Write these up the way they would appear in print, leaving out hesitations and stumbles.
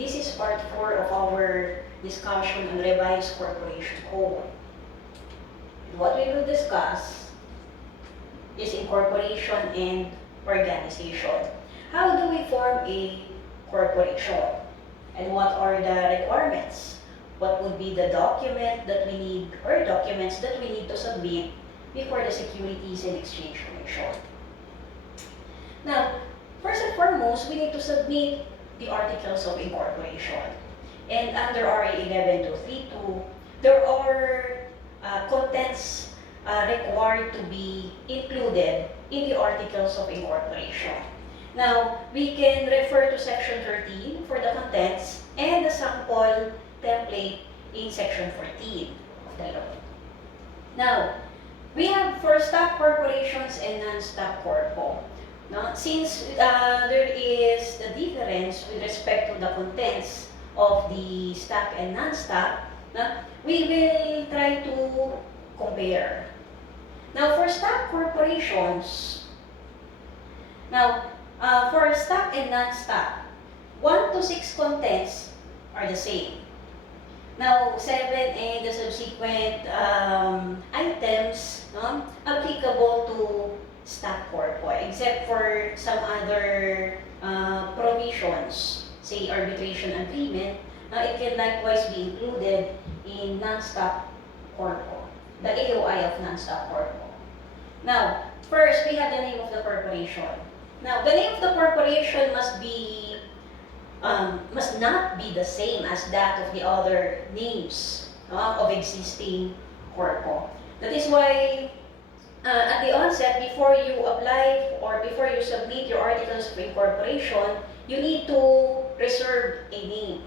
This is part 4 of our discussion on revised corporation code. What we will discuss is incorporation and organization. How do we form a corporation? And what are the requirements? What would be the document that we need or documents that we need to submit before the Securities and Exchange Commission? Now, first and foremost, we need to submit the articles of incorporation. And under RA 11232, there are contents required to be included in the articles of incorporation. Now, we can refer to section 13 for the contents and the sample template in section 14 of the law. Now, we have for stock corporations and non-stock corpo. Now, since there is the difference with respect to the contents of the stock and non-stock, we will try to compare. Now, for stock corporations, for stock and non-stock, 1 to 6 contents are the same. Now, 7 and the subsequent items applicable to stock corpo, except for some other provisions, say arbitration agreement, it can likewise be included in non-stock corpo, the AOI of non-stock corpo. Now, first we have the name of the corporation. Now, the name of the corporation must not be the same as that of the other names of existing corpo. That is why at the onset, before you apply or before you submit your articles of incorporation, you need to reserve a name,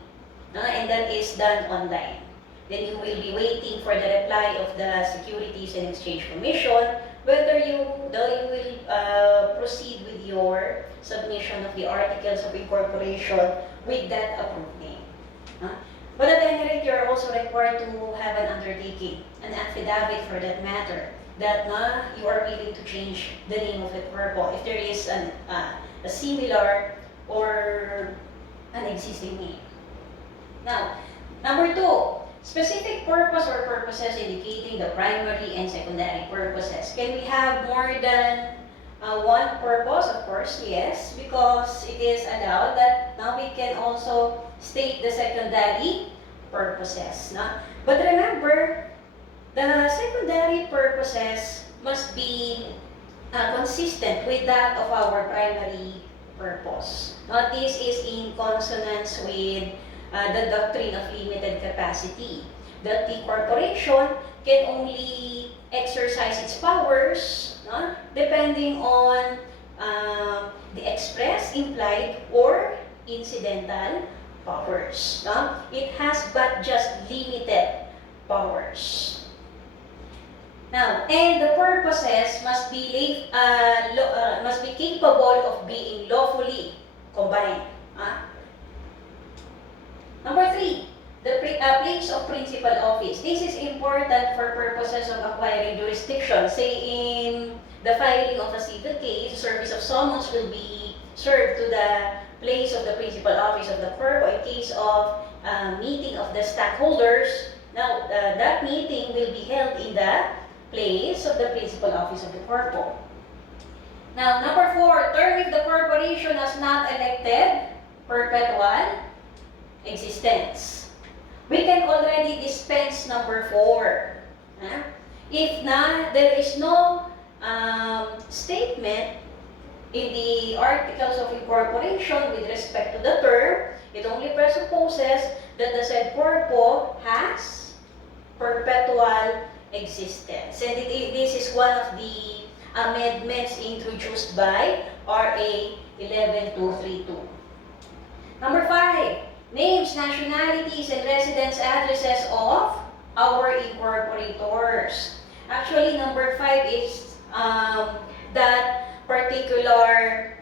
and that is done online. Then you will be waiting for the reply of the Securities and Exchange Commission whether you will proceed with your submission of the articles of incorporation with that approved name. But at any rate, you are also required to have an undertaking, an affidavit for that matter, that you are willing to change the name of the corpo if there is a similar or an existing name. Now, number 2, specific purpose or purposes indicating the primary and secondary purposes. Can we have more than one purpose? Of course, yes, because it is allowed that now we can also state the secondary purposes. But remember, the secondary purposes must be consistent with that of our primary purpose. This is in consonance with the doctrine of limited capacity, that the corporation can only exercise its powers depending on the express, implied, or incidental powers. It has but just limited powers. Now, and the purposes must be capable of being lawfully combined. Number 3, the place of principal office. This is important for purposes of acquiring jurisdiction. Say in the filing of a civil case, service of summons will be served to the place of the principal office of the corpo. In case of meeting of the stockholders, now that meeting will be held in the place of the principal office of the corpo. Now, number 4, term if the corporation has not elected perpetual existence. We can already dispense number 4. If there is no statement in the articles of incorporation with respect to the term, it only presupposes that the said corpo has perpetual existence. And this is one of the amendments introduced by RA 11232. Number 5, names, nationalities, and residence addresses of our incorporators. Actually, number 5 is that particular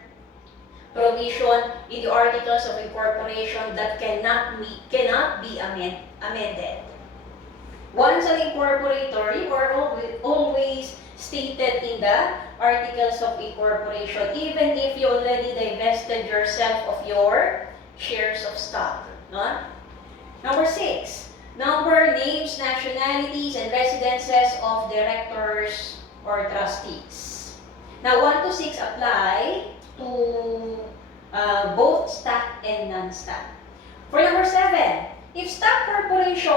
provision in the articles of incorporation that cannot be amended. Once an incorporator, you are always stated in the articles of incorporation, even if you already divested yourself of your shares of stock. No? Number 6, number, names, nationalities, and residences of directors or trustees. Now, 1 to 6 apply to both stock and non-stock. For number 7, if stock corporation,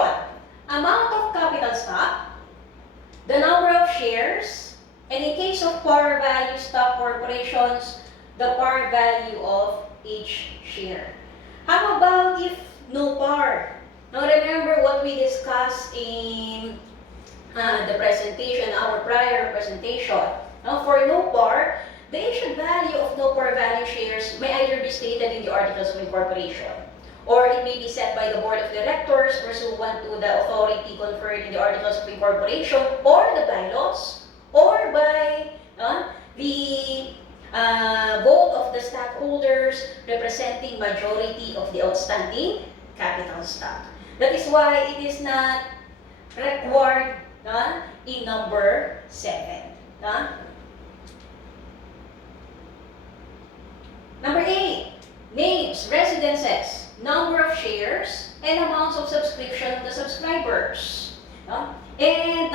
amount of capital stock, the number of shares, and in case of par value stock corporations, the par value of each share. How about if no par? Now remember what we discussed in the presentation, our prior presentation. Now for no par, the issued value of no par value shares may either be stated in the Articles of Incorporation, or it may be set by the Board of Directors pursuant to the authority conferred in the Articles of Incorporation or the Bylaws, or by the vote of the stockholders representing majority of the outstanding capital stock. That is why it is not required in number 7. Number 8, names, residences, number of shares, and amounts of subscription of the subscribers. And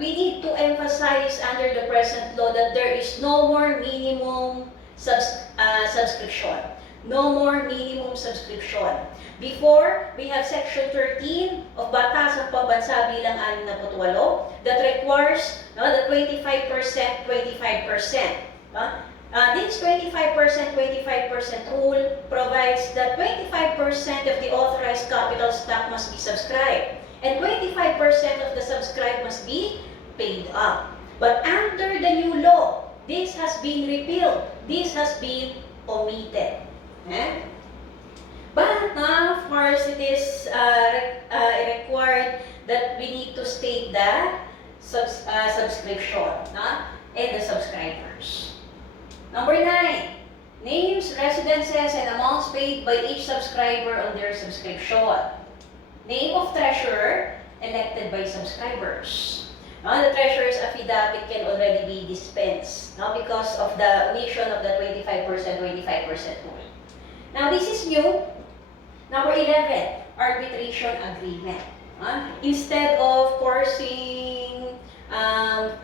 we need to emphasize under the present law that there is no more minimum subscription. No more minimum subscription. Before, we have Section 13 of Batasang Pambansa bilang 68 that requires the 25%, 25%. This 25% rule provides that 25% of the authorized capital stock must be subscribed and 25% of the subscribed must be paid up. But under the new law, this has been repealed. This has been omitted. But now, of course, it is required that we need to state the subscription and the subscribers. Number 9, names, residences, and amounts paid by each subscriber on their subscription. Name of treasurer elected by subscribers. The treasurer's affidavit can already be dispensed because of the omission of the 25% rule. Now, this is new. Number 11, arbitration agreement. Instead of forcing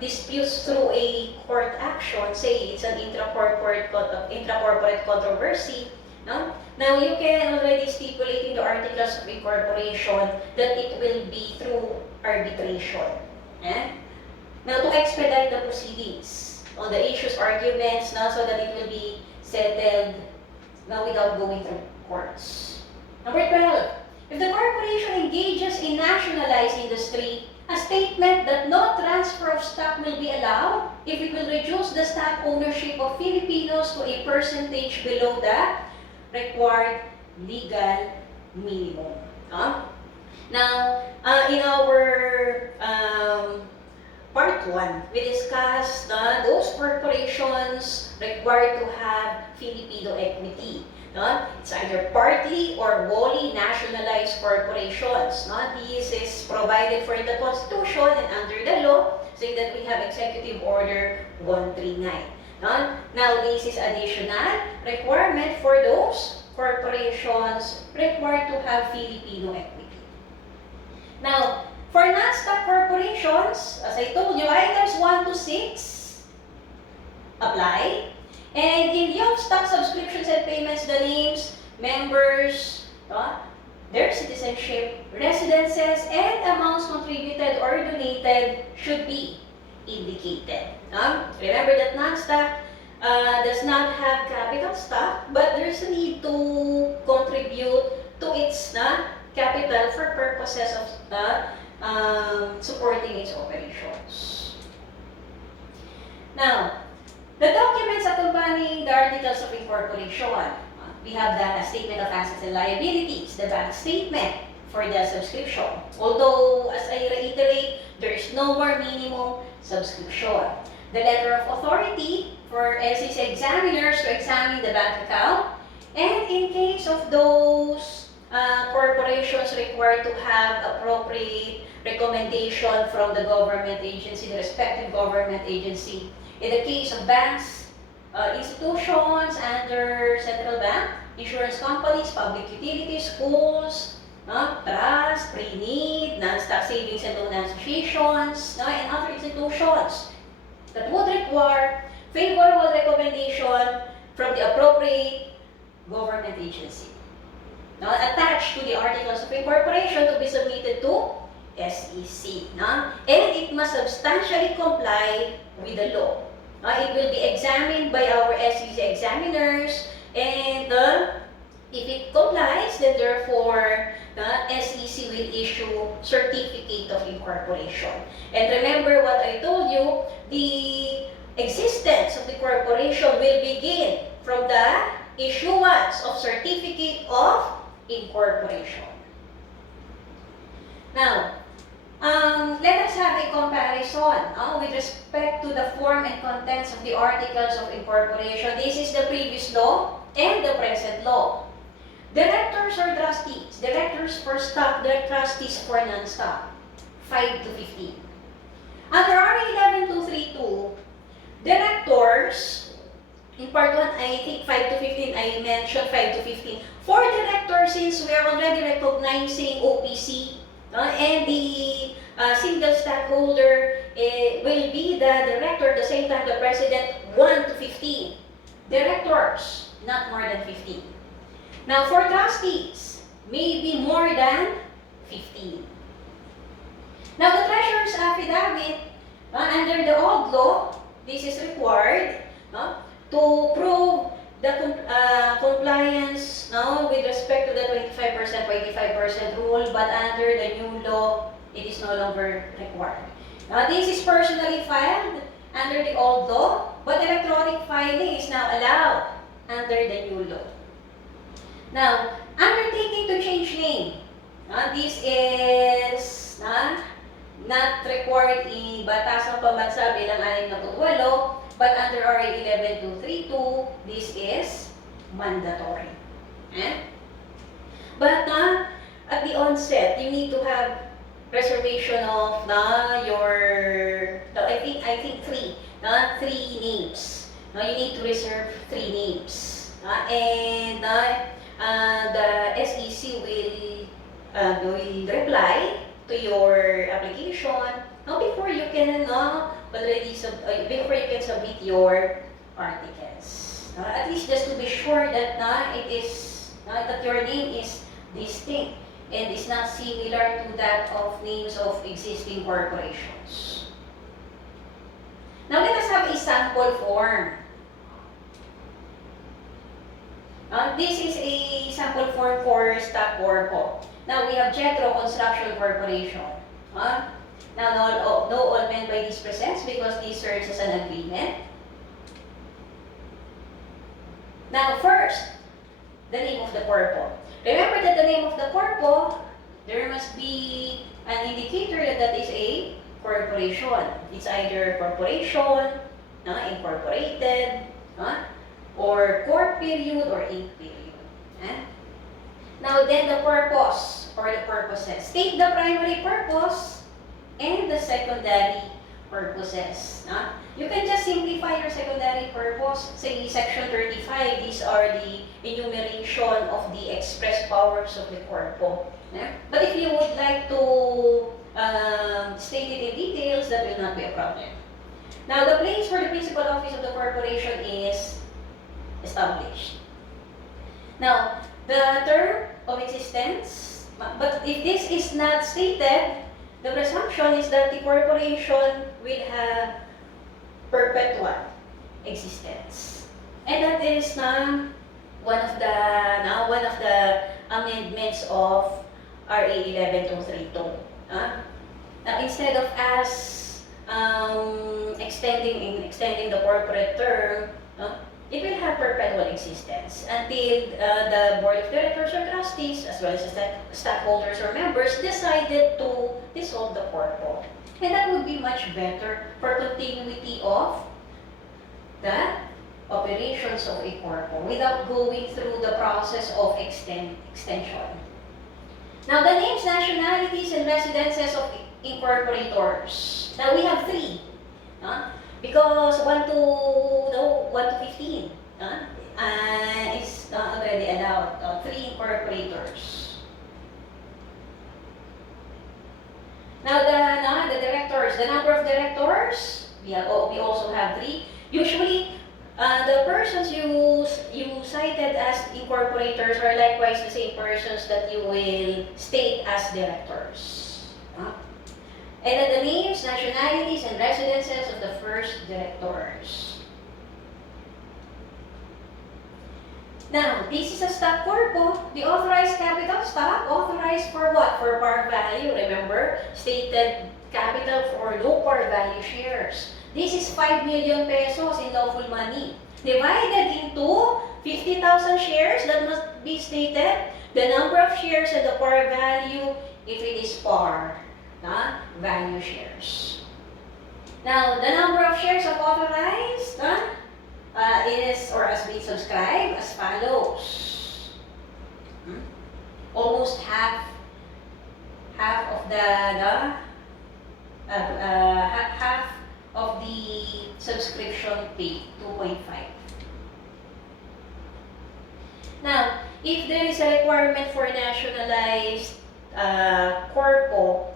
disputes through a court action, say it's an intracorporate controversy, now you can already stipulate in the Articles of Incorporation that it will be through arbitration. Now to expedite the proceedings on the issues, arguments, so that it will be settled without going through courts. Number 12, if the corporation engages in nationalized industry, a statement that no transfer of stock will be allowed if it will reduce the stock ownership of Filipinos to a percentage below the required legal minimum. Now, in our part 1, we discussed those corporations required to have Filipino equity. It's either partly or wholly nationalized corporations. This is provided for in the Constitution and under the law, saying that we have Executive Order 139. Now, this is additional requirement for those corporations required to have Filipino equity. Now, for non-stock corporations, as I told you, items 1 to 6 apply. And in lieu of stock subscriptions and payments, the names, members, their citizenship, residences, and amounts contributed or donated should be indicated. Remember that non-stock does not have capital stock, but there's a need to contribute to its capital for purposes of supporting its operations. Now, the documents accompanying the Articles of Incorporation, we have the statement of assets and liabilities, the bank statement for the subscription. Although, as I reiterate, there is no more minimum subscription. The letter of authority for SEC examiners to examine the bank account, and in case of those corporations required to have appropriate recommendation from the government agency, the respective government agency. In the case of banks, institutions under central bank, insurance companies, public utilities, schools, trust, pre-need, non-stock savings and loan associations, and other institutions that would require favorable recommendation from the appropriate government agency. Now, attached to the Articles of Incorporation to be submitted to SEC. And it must substantially comply with the law. It will be examined by our SEC examiners, and if it complies, then therefore, SEC will issue Certificate of Incorporation. And remember what I told you, the existence of the corporation will begin from the issuance of Certificate of Incorporation. Now, let us have a comparison with respect to the form and contents of the Articles of Incorporation. This is the previous law and the present law. Directors or trustees. Directors for stock, trustees for non-stock. 5 to 15. Under RA 11232, directors, in part 1, I think 5 to 15, I mentioned 5 to 15. For directors, since we are already recognizing OPC, and the single stockholder will be the director, at the same time the president, 1 to 15. Directors, not more than 15. Now, for trustees, maybe more than 15. Now, the treasurer's affidavit, under the old law, this is required to prove the compliance with respect to the 25% by 85% rule, but under the new law, it is no longer required. Now, this is personally filed under the old law, but electronic filing is now allowed under the new law. Now, undertaking to change name. This is not required in Batasang Pambansa bilang 68, but under RA 11232, this is mandatory. But at the onset, you need to have reservation of your, I think three names. You need to reserve 3 names. And the SEC will reply to your application before you can before you can submit your articles. At least just to be sure that that your name is distinct and is not similar to that of names of existing corporations. Now let us have a sample form. This is a sample form for Stock Corpo. Now we have Jetro Construction Corporation. Now no all meant by this presents because this serves as an agreement. Now first, the name of the corpo. Remember that the name of the corpo, there must be an indicator that that is a corporation. It's either corporation, incorporated, or corp period or inc period. Now then the purpose or the purposes. State the primary purpose and the secondary purposes. You can just simplify your secondary purpose. Say section 35, these are the enumeration of the express powers of the corpo. But if you would like to state it in details, that will not be a problem. Now the place where the principal office of the corporation is established. Now, the term of existence, but if this is not stated, the presumption is that the corporation will have perpetual existence. And that is one of the amendments of RA 11232. Now, instead of us extending the corporate term, it will have perpetual existence until the board of directors or trustees, as well as the stockholders or members, decided to dissolve the corpo. And that would be much better for continuity of the operations of a corpo without going through the process of extension. Now, the names, nationalities, and residences of incorporators. Now, we have 3. Because 1 to 15 is already allowed 3 incorporators. Now the directors, the number of directors, we also have 3. Usually, the persons you cited as incorporators are likewise the same persons that you will state as directors. And then the names, nationalities, and residences of the first directors. Now, this is a stock corpo. The authorized capital stock, authorized for what? For par value. Remember, stated capital for low par value shares. This is 5 million pesos in lawful money. Divided into 50,000 shares, that must be stated. The number of shares and the par value if it is par value shares. Now, the number of shares of authorized is or has been subscribed as follows. Almost half of half of the subscription paid, 2.5. Now, if there is a requirement for nationalized corpo,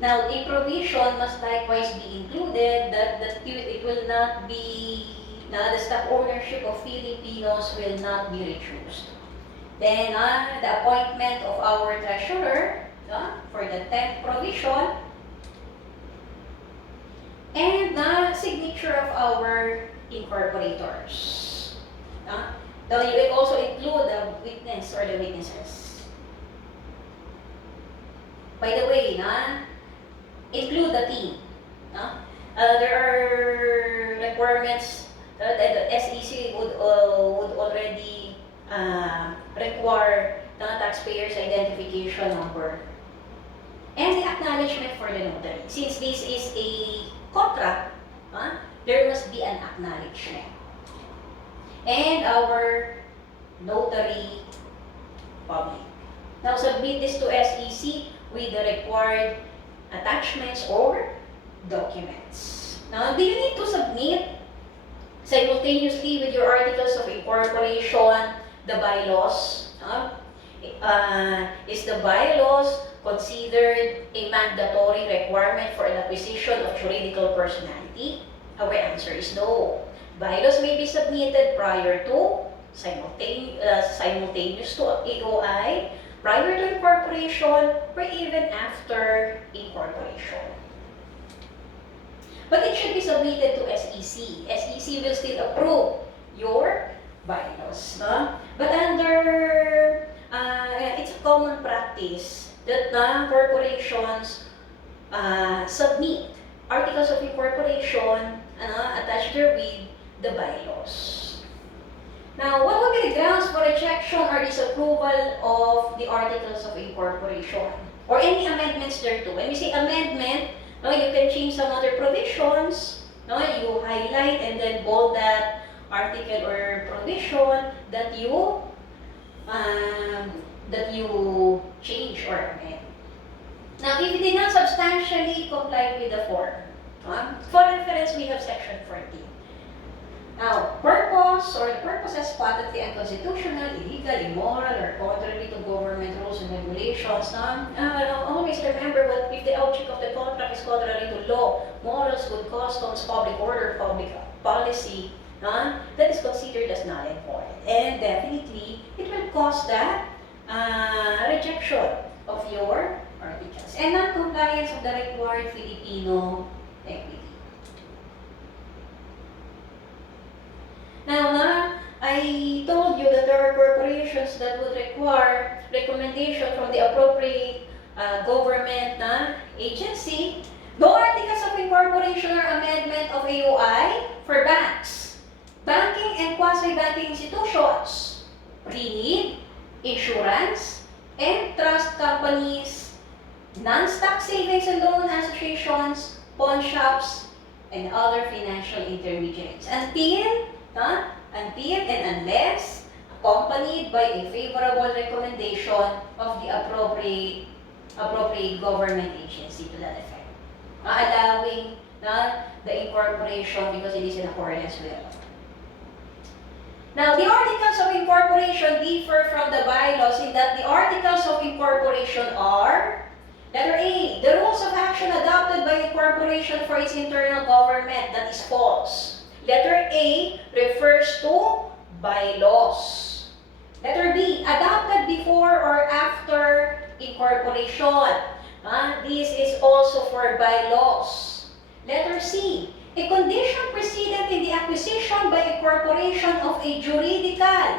now a provision must likewise be included that it will not be, the stock ownership of Filipinos will not be reduced. Then, the appointment of our treasurer for the 10th provision, and the signature of our incorporators. Now, you will also include the witness or the witnesses. By the way, include the team. There are requirements that the SEC would already require the taxpayer's identification number and the acknowledgement for the notary. Since this is a contract, there must be an acknowledgement. And our notary public. Now, submit this to SEC with the required attachments or documents. Now, do you need to submit simultaneously with your articles of incorporation the bylaws? Is the bylaws considered a mandatory requirement for an acquisition of juridical personality? Our answer is no. Bylaws may be submitted prior to, simultaneous to AOI, prior to incorporation, or even after incorporation. But it should be submitted to SEC. SEC will still approve your bylaws. But under, it's a common practice that corporations submit articles of incorporation attached therewith the bylaws. Now, what will be the grounds for rejection or disapproval of the articles of incorporation or any amendments thereto? When we say amendment, you can change some other provisions. You highlight and then bold that article or provision that you change or amend. Now, if you did not substantially comply with the form, for reference, we have section 14. Now, purpose or the purposes patently unconstitutional, illegal, immoral, or contrary to government rules and regulations. Always remember that if the object of the contract is contrary to law, morals, good customs, public order, public policy, that is considered as null and void. And definitely, it will cause that rejection of your articles and non-compliance of the required Filipino equity. Now, I told you that there are corporations that would require recommendation from the appropriate government agency. No articles of incorporation or amendment of AOI for banks, banking and quasi-banking institutions, pre-need, insurance, and trust companies, non-stock savings and loan associations, pawn shops, and other financial intermediaries until and unless accompanied by a favorable recommendation of the appropriate government agency to that effect, allowing the incorporation because it is in accordance with. Now, the articles of incorporation differ from the bylaws in that the articles of incorporation are, letter A, the rules of action adopted by the corporation for its internal government. That is false. Letter A refers to bylaws. Letter B, adopted before or after incorporation. This is also for bylaws. Letter C, a condition precedent in the acquisition by a corporation of a juridical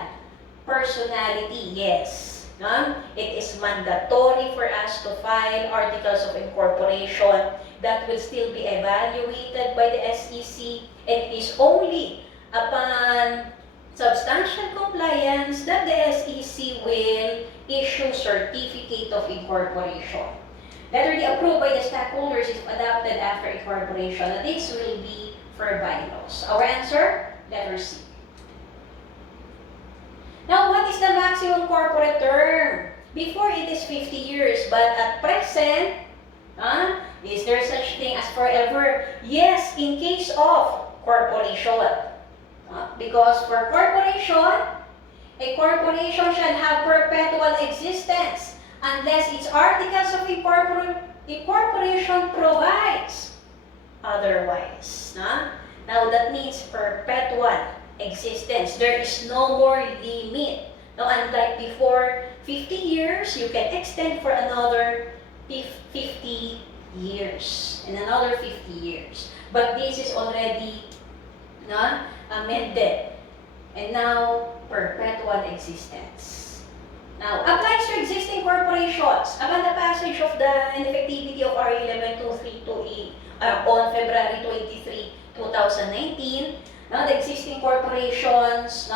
personality. Yes. It is mandatory for us to file articles of incorporation that will still be evaluated by the SEC, and it is only upon substantial compliance that the SEC will issue certificate of incorporation. Letter D, approved by the stockholders if adopted after incorporation. This will be for bylaws. Our answer, letter C. Now, what is the maximum corporate term? Before it is 50 years, but at present, is there such thing as forever? Yes, in case of corporation. Because for corporation, a corporation shall have perpetual existence unless its articles of incorporation provides otherwise. Now that means perpetual existence. There is no more limit. Now, unlike before 50 years, you can extend for another 50 years and another 50 years. But this is already amended. And now, perpetual existence. Now, applies to existing corporations. Upon the passage of the ineffectivity of RA 11232 on February 23, 2019, now the existing corporations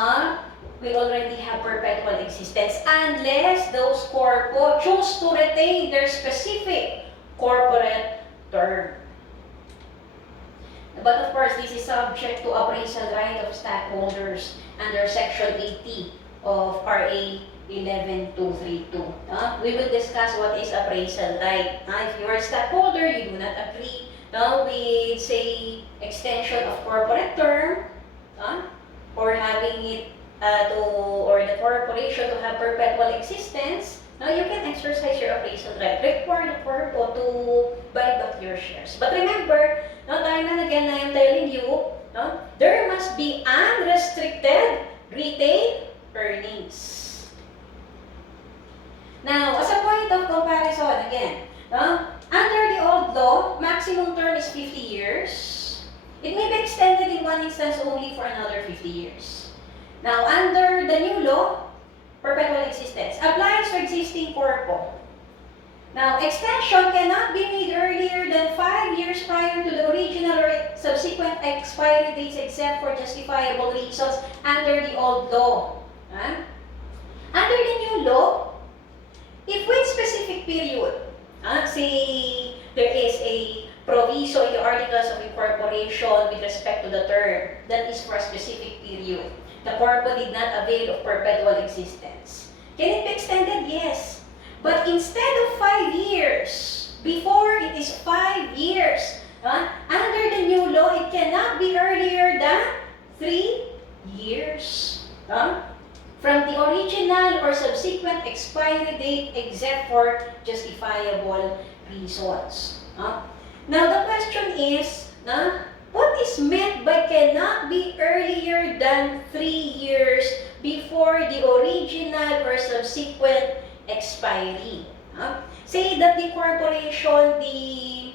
will already have perpetual existence unless those corpo choose to retain their specific corporate term. But of course, this is subject to appraisal right of stockholders under Section 80 of RA 11232. We will discuss what is appraisal right. If you are a stockholder, you do not agree with, say, extension of corporate term, or having it or the corporation to have perpetual existence, now you can exercise your appraisal right. Require the corpo to buy back your shares. But remember, time and again, I am telling you, there must be unrestricted retained earnings. Now, as a point of comparison, again, under the old law, maximum term is 50 years. It may be extended in one instance only for another 50 years. Now, under the new law, perpetual existence applies to existing corpo. Now, extension cannot be made earlier than 5 years prior to the original or subsequent expiry dates except for justifiable reasons under the old law. Under the new law, if with specific period, say there is a proviso in the articles of incorporation with respect to the term that is for a specific period, the corpo did not avail of perpetual existence. Can it be extended? Yes. But instead of 5 years, before it is 5 years, under the new law, it cannot be earlier than 3 years. From the original or subsequent expiry date except for justifiable reasons. Now the question is, what is meant by cannot be earlier than 3 years before the original or subsequent expiry? Say that the corporation, the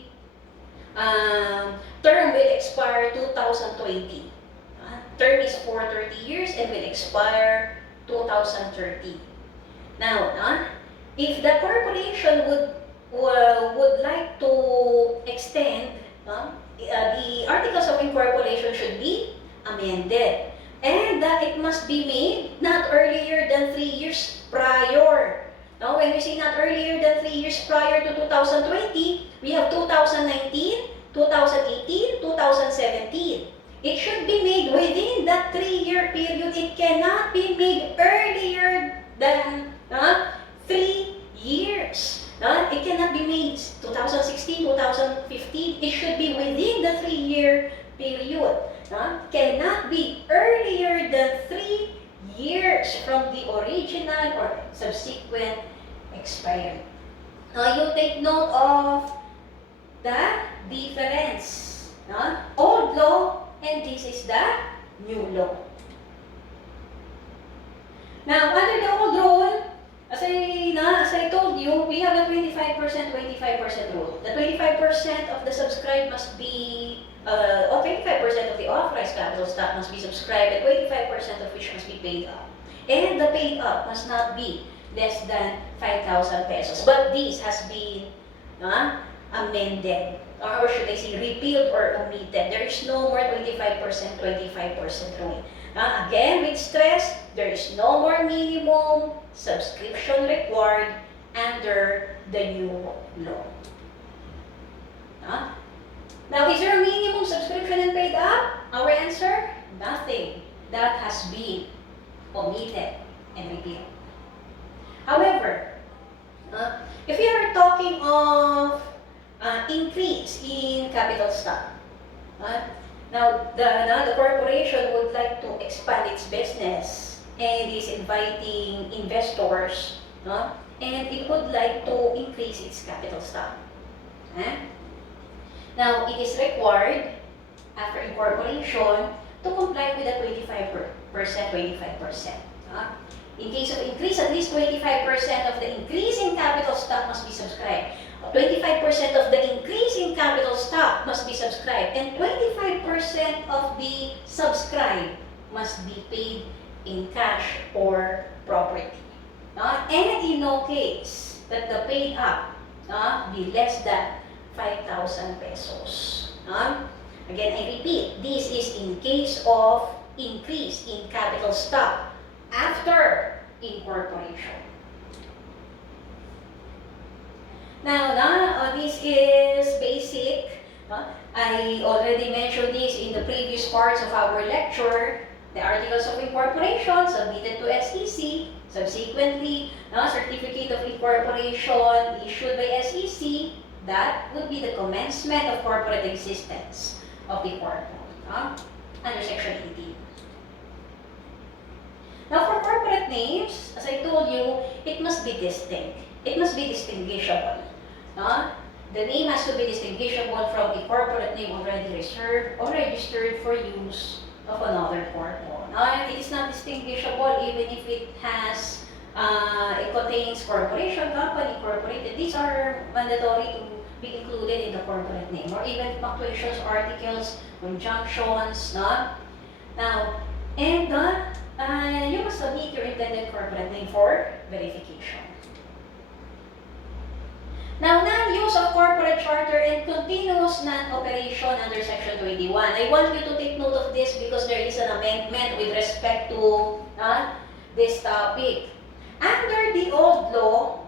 term will expire 2020. Term is for 30 years and will expire 2030. Now, if the corporation would like to extend, the articles of incorporation should be amended, and it must be made not earlier than 3 years prior. Now, when we say not earlier than 3 years prior to 2020, we have 2019, 2018, 2017. It should be made within that 3-year period. It cannot be made earlier than 3 years. It cannot be made 2016, 2015. It should be within the 3-year period cannot be earlier than 3 years from the original or subsequent expiry. Now, you take note of the difference. Old law, and this is the new law. Now, under the old rule, as I told you, we have a 25% rule. The 25% of the subscribed must be, or 25% of the authorized capital stock must be subscribed, and 25% of which must be paid up. And the paid up must not be less than 5,000 pesos. But this has been amended, or should I say repealed or omitted. There is no more 25% rule. Again, with stress, there is no more minimum subscription required under the new law. Now, is there a minimum subscription and paid up? Our answer, nothing. That has been omitted and repealed. However, if we are talking of increase in capital stock, now the corporation would like to expand its business and is inviting investors, and it would like to increase its capital stock. Now, it is required after incorporation to comply with the 25%. In case of increase, at least 25% of the increase in capital stock must be subscribed. 25% of the increase in capital stock must be subscribed, and 25% of the subscribed must be paid in cash or property. And in no case that the paid up be less than 5,000 pesos. Again, I repeat, this is in case of increase in capital stock after incorporation. Now, this is basic. I already mentioned this in the previous parts of our lecture. The articles of incorporation submitted to SEC. Subsequently, certificate of incorporation issued by SEC. That would be the commencement of corporate existence of the corp under Section 18. Now, for corporate names, as I told you, it must be distinct. It must be distinguishable. The name has to be distinguishable from a corporate name already reserved or registered for use of another corp. It is not distinguishable even if it has, it contains corporation, company, incorporated. These are mandatory to be included in the corporate name, or even punctuations, articles, conjunctions. Now, and you must submit your intended corporate name for verification. Now, non-use of corporate charter and continuous non-operation under Section 21. I want you to take note of this because there is an amendment with respect to this topic. Under the old law,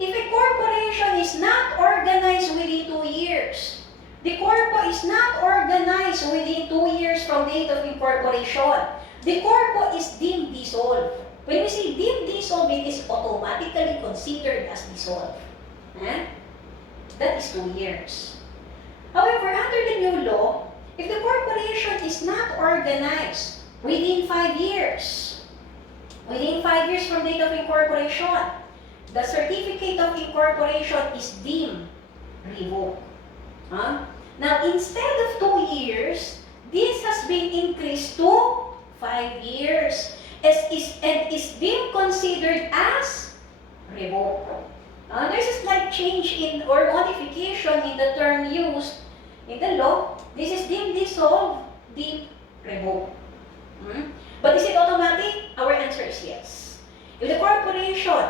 if a corporation is not organized within 2 years, the corpo is not organized within 2 years from date of incorporation, the corpo is deemed dissolved. When we say deemed dissolved, it is automatically considered as dissolved. That is 2 years. However, under the new law, if the corporation is not organized within 5 years, from date of incorporation, the certificate of incorporation is deemed revoked. Now, instead of 2 years, this has been increased to 5 years and is deemed considered as revoked. There's a slight change in or modification in the term used in the law. This is deemed dissolved, deemed revoked. But is it automatic? Our answer is yes. If the corporation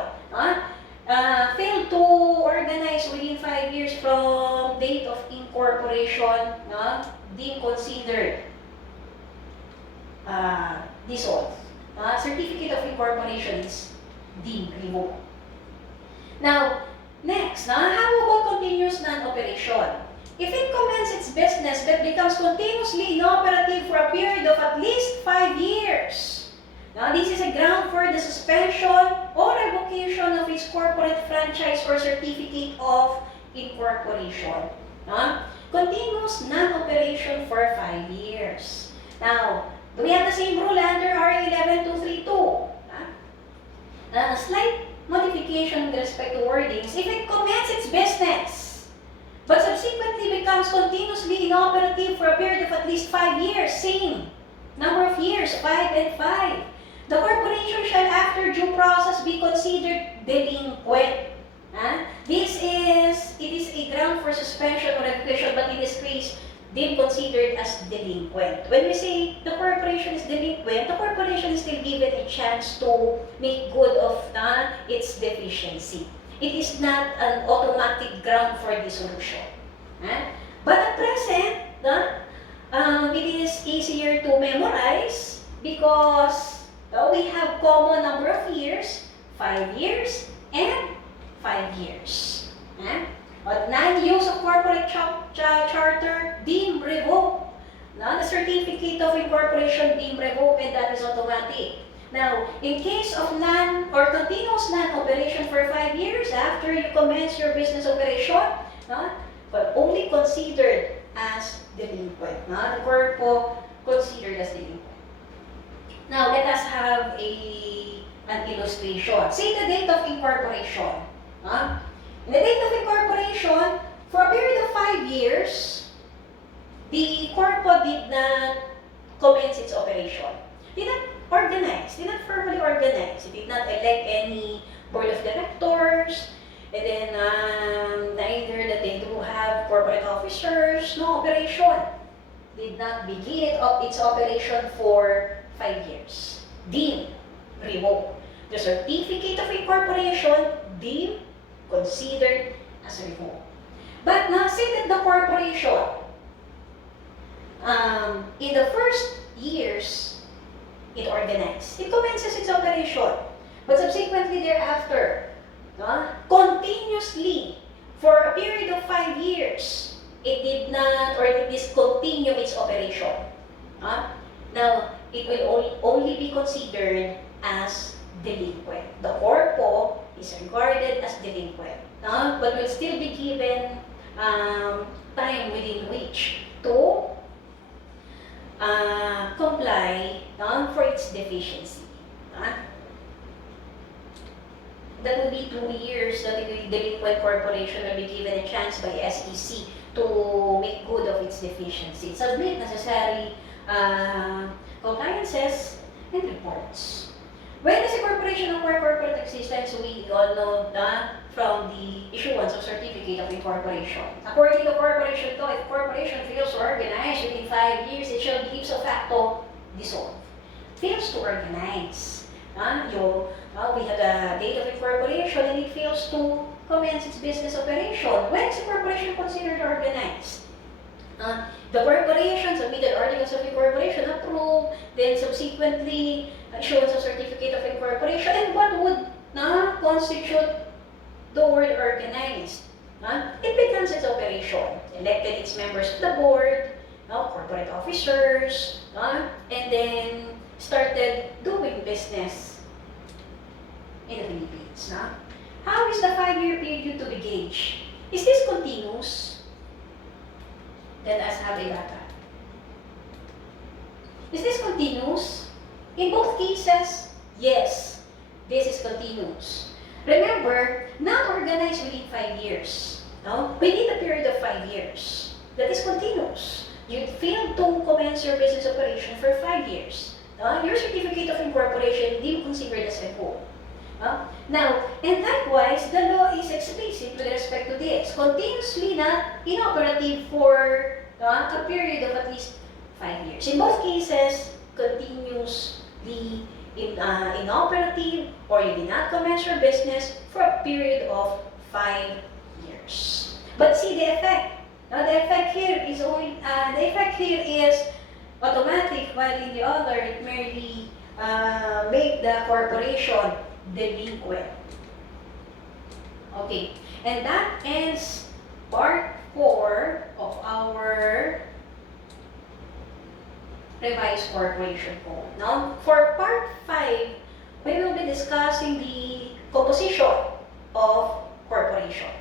failed to organize within 5 years from date of incorporation, deemed considered dissolved. Certificate of incorporation is deemed revoked. Now, next, how about continuous non-operation? If it commences its business that becomes continuously inoperative for a period of at least 5 years, now this is a ground for the suspension or revocation of its corporate franchise or certificate of incorporation. continuous non-operation for 5 years. Now, do we have the same rule under RA 11232? Slight modification with respect to wordings. If it commences its business, but subsequently becomes continuously inoperative for a period of at least 5 years, same number of years, 5 and 5, the corporation shall after due process be considered delinquent. It is a ground for suspension or revocation, but in this case, deemed considered as delinquent. When we say the corporation is delinquent, the corporation is still given a chance to make good of its deficiency. It is not an automatic ground for dissolution. But at present, it is easier to memorize because we have common number of years, 5 years and 5 years. But non-use of corporate charter deemed revoked. The certificate of incorporation deemed revoked, and that is automatic. Now, in case of non or continuous non-operation for 5 years after you commence your business operation, but only considered as delinquent. The corpo considered as delinquent. Now, let us have an illustration. Say the date of incorporation. In the date of incorporation, for a period of 5 years, the corpo did not commence its operation. Did not organize, did not formally organize. It did not elect any board of directors, and then neither that they do have corporate officers, no operation. Did not begin its operation for 5 years. Deemed revoked. The certificate of incorporation deemed considered as revoked. But now, say that the corporation, in the first years, it organized. It commences its operation. But subsequently thereafter, continuously, for a period of 5 years, it did not or it discontinued its operation. Now, it will only be considered as delinquent. The corpo is regarded as delinquent, but will still be given time within which to comply for its deficiency. That will be 2 years that the delinquent corporation will be given a chance by SEC to make good of its deficiency. Submit necessary compliances and reports. When does a corporation acquire corporate existence? We all know from the issuance of certificate of incorporation. According to corporation law, if corporation fails to organize within 5 years, it shall be ipso facto dissolved. Fails to organize. We have the date of incorporation and it fails to commence its business operation. When is a corporation considered organized? The corporation submitted articles of incorporation approved, then subsequently issuance of certificate of incorporation, and what would constitute the word organized? It begins its operation, elected its members to the board, corporate officers, and then started doing business in the Philippines. How is the 5-year period to be gauged? Is this continuous? Let us have a data. Is this continuous? In both cases, yes, this is continuous. Remember, not organized within 5 years. Within a period of 5 years. That is continuous. You failed to commence your business operation for 5 years. Your certificate of incorporation deemed considered as revoked. Now, and likewise, the law is explicit with respect to this. Continuously not inoperative for a period of at least 5 years. In both cases, continuously inoperative or you did not commence your business for a period of 5 years. But see the effect. The effect here is automatic, while in the other it merely made the corporation delinquent. Okay, and that ends part 4 of our revised corporation code. Now, for part 5, we will be discussing the composition of corporation.